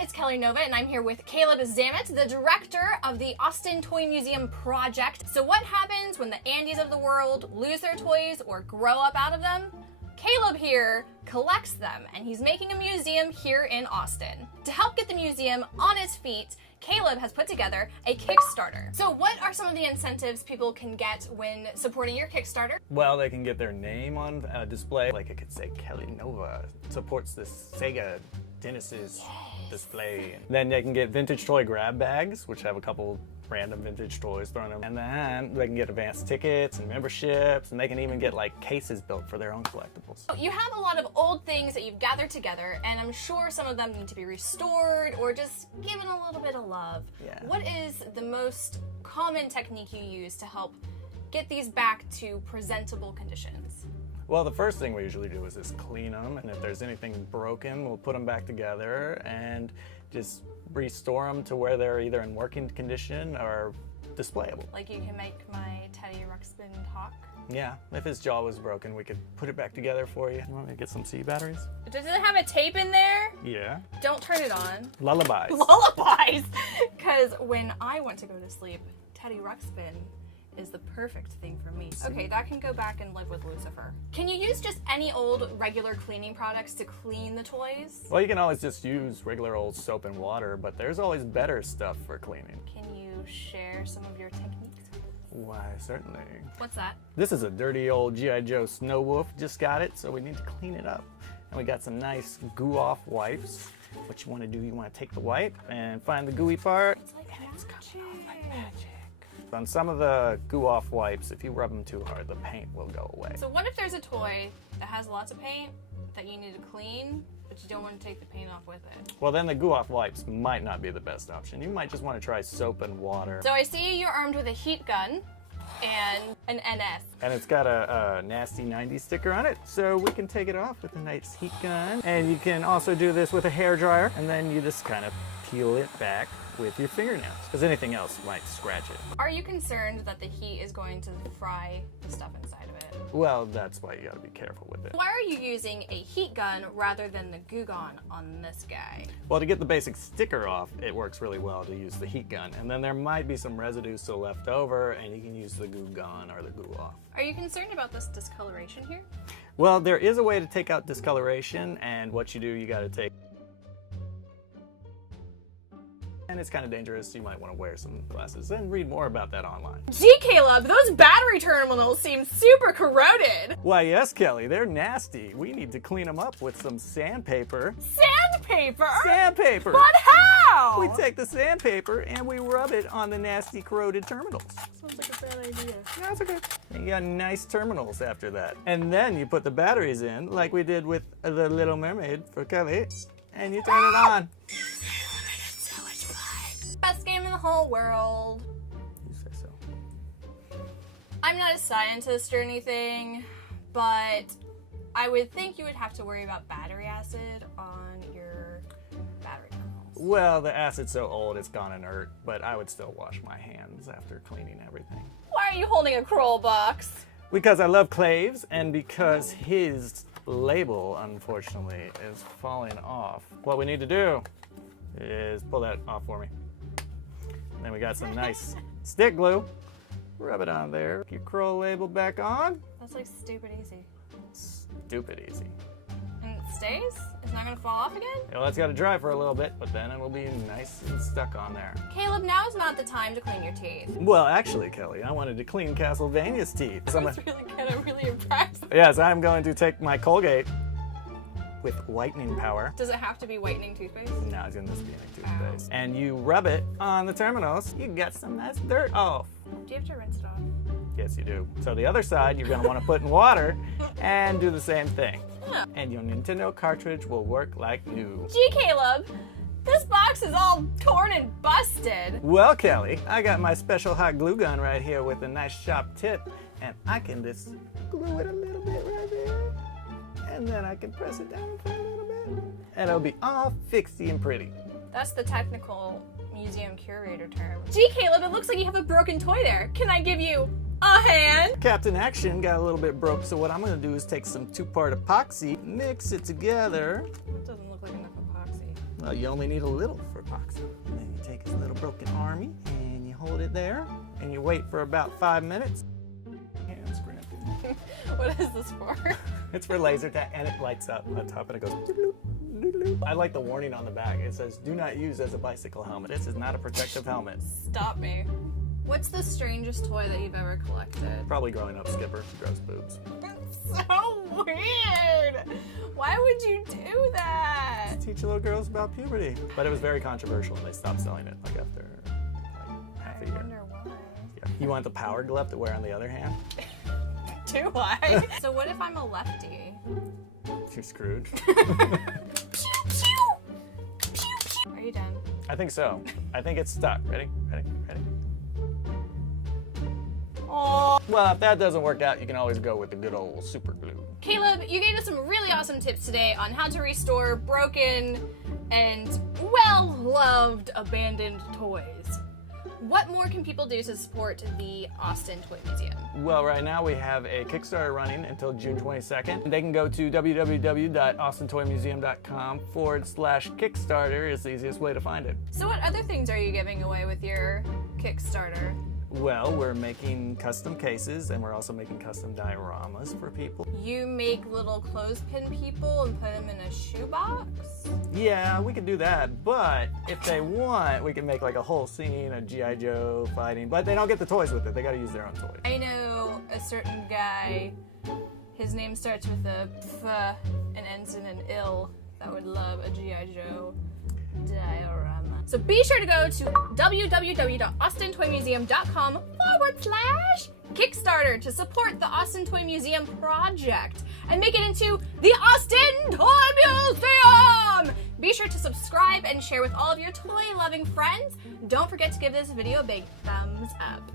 it's Kelly Nova, and I'm here with Caleb Zammit, the director of the Austin Toy Museum Project. So what happens when the Andys of the world lose their toys or grow up out of them? Caleb here collects them, and he's making a museum here in Austin. To help get the museum on its feet, Caleb has put together a Kickstarter. So what are some of the incentives people can get when supporting your Kickstarter? Well, they can get their name on a display. Like it could say Kelly Nova supports this Sega Genesis display. Then they can get vintage toy grab bags, which have a couple random vintage toys thrown in. And then they can get advanced tickets and memberships, and they can even get like cases built for their own collectibles. You have a lot of old things that you've gathered together, and I'm sure some of them need to be restored or just given a little bit of love. Yeah. What is the most common technique you use to help get these back to presentable conditions? Well, the first thing we usually do is just clean them, and if there's anything broken, we'll put them back together and just restore them to where they're either in working condition or displayable. Like you can make my Teddy Ruxpin talk? Yeah, if his jaw was broken, we could put it back together for you. You want me to get some C batteries? Does it have a tape in there? Yeah. Don't turn it on. Lullabies. Lullabies! Because when I went to go to sleep, Teddy Ruxpin is the perfect thing for me. Okay, that can go back and live with Lucifer. Can you use just any old regular cleaning products to clean the toys? Well, you can always just use regular old soap and water, but there's always better stuff for cleaning. Can you share some of your techniques? Why, certainly. What's that? This is a dirty old G.I. Joe Snow Wolf. Just got it, so we need to clean it up. And we got some nice goo-off wipes. What you want to do, you want to take the wipe and find the gooey part. It's like and it's coming magic. off like magic. On some of the goo-off wipes, if you rub them too hard, the paint will go away. So what if there's a toy that has lots of paint that you need to clean, but you don't want to take the paint off with it? Well, then the goo-off wipes might not be the best option. You might just want to try soap and water. So I see you're armed with a heat gun and an NS. And it's got a nasty 90s sticker on it, so we can take it off with a nice heat gun. And you can also do this with a hair dryer, and then you just kind of peel it back with your fingernails, because anything else might scratch it. Are you concerned that the heat is going to fry the stuff inside of it? Well, that's why you gotta be careful with it. Why are you using a heat gun rather than the goo gun on this guy? Well, to get the basic sticker off, it works really well to use the heat gun. And then there might be some residue still left over, and you can use the goo gun or the goo off. Are you concerned about this discoloration here? Well, there is a way to take out discoloration, and what you do, you gotta take. And it's kind of dangerous, so you might want to wear some glasses and read more about that online. Gee, Caleb, those battery terminals seem super corroded. Why, yes, Kelly, they're nasty. We need to clean them up with some sandpaper. Sandpaper? Sandpaper! But how? We take the sandpaper and we rub it on the nasty corroded terminals. Sounds like a bad idea. Yeah, it's okay. And you got nice terminals after that. And then you put the batteries in, like we did with the Little Mermaid for Kelly, and you turn it on. Best game in the whole world. You say so. I'm not a scientist or anything, but I would think you would have to worry about battery acid on your battery terminals. Well, the acid's so old it's gone inert, but I would still wash my hands after cleaning everything. Why are you holding a Kroll box? Because I love Claves, and because his label, unfortunately, is falling off. What we need to do is pull that off for me. And then we got some nice stick glue. Rub it on there. Your Kroll label back on. That's like stupid easy. Stupid easy. And it stays? It's not gonna fall off again? Well, it's got to dry for a little bit, but then it will be nice and stuck on there. Caleb, now is not the time to clean your teeth. Well, actually, Kelly, I wanted to clean Castlevania's teeth. That's really good. I'm really impressed. Yes, I'm going to take my Colgate with whitening power. Does it have to be whitening toothpaste? No, it's gonna just be a toothpaste. And you rub it on the terminals, you get some nice dirt off. Do you have to rinse it off? Yes, you do. So the other side, you're gonna wanna put in water and do the same thing. Yeah. And your Nintendo cartridge will work like new. Gee, Caleb, this box is all torn and busted. Well, Kelly, I got my special hot glue gun right here with a nice sharp tip, and I can just glue it a little bit right there. And then I can press it down for a little bit. And it'll be all fixy and pretty. That's the technical museum curator term. Gee, Caleb, it looks like you have a broken toy there. Can I give you a hand? Captain Action got a little bit broke, so what I'm gonna do is take some 2-part epoxy, mix it together. It doesn't look like enough epoxy. Well, you only need a little for boxing. And then you take this little broken army and you hold it there and you wait for about 5 minutes. Hands cramping. What is this for? It's for laser tag, and it lights up on top and it goes doodle-oo, doodle-oo. I like the warning on the back. It says, do not use as a bicycle helmet. This is not a protective helmet. Stop me. What's the strangest toy that you've ever collected? Probably growing up, Skipper. Gross boobs. So weird. Why would you do that? Teach little girls about puberty. But it was very controversial and they stopped selling it like after half a I year. wonder why. Yeah. You want the power glove to wear on the other hand? Do I? So what if I'm a lefty? You're screwed. Pew, pew. Pew, pew. Are you done? I think so. I think it's stuck. Ready? Ready? Ready? Oh. Well, if that doesn't work out, you can always go with the good old super glue. Caleb, you gave us some really awesome tips today on how to restore broken and well-loved abandoned toys. What more can people do to support the Austin Toy Museum? Well, right now we have a Kickstarter running until June 22nd. They can go to www.austintoymuseum.com/Kickstarter is the easiest way to find it. So what other things are you giving away with your Kickstarter? Well, we're making custom cases and we're also making custom dioramas for people. You make little clothespin people and put them in a shoebox? Yeah, we could do that, but if they want, we can make like a whole scene of G.I. Joe fighting, but they don't get the toys with it. They gotta use their own toys. I know a certain guy, his name starts with a P and ends in an ill, that would love a G.I. Joe diorama. So be sure to go to www.austintoymuseum.com/Kickstarter to support the Austin Toy Museum project and make it into the Austin Toy Museum! Be sure to subscribe and share with all of your toy-loving friends. Don't forget to give this video a big thumbs up.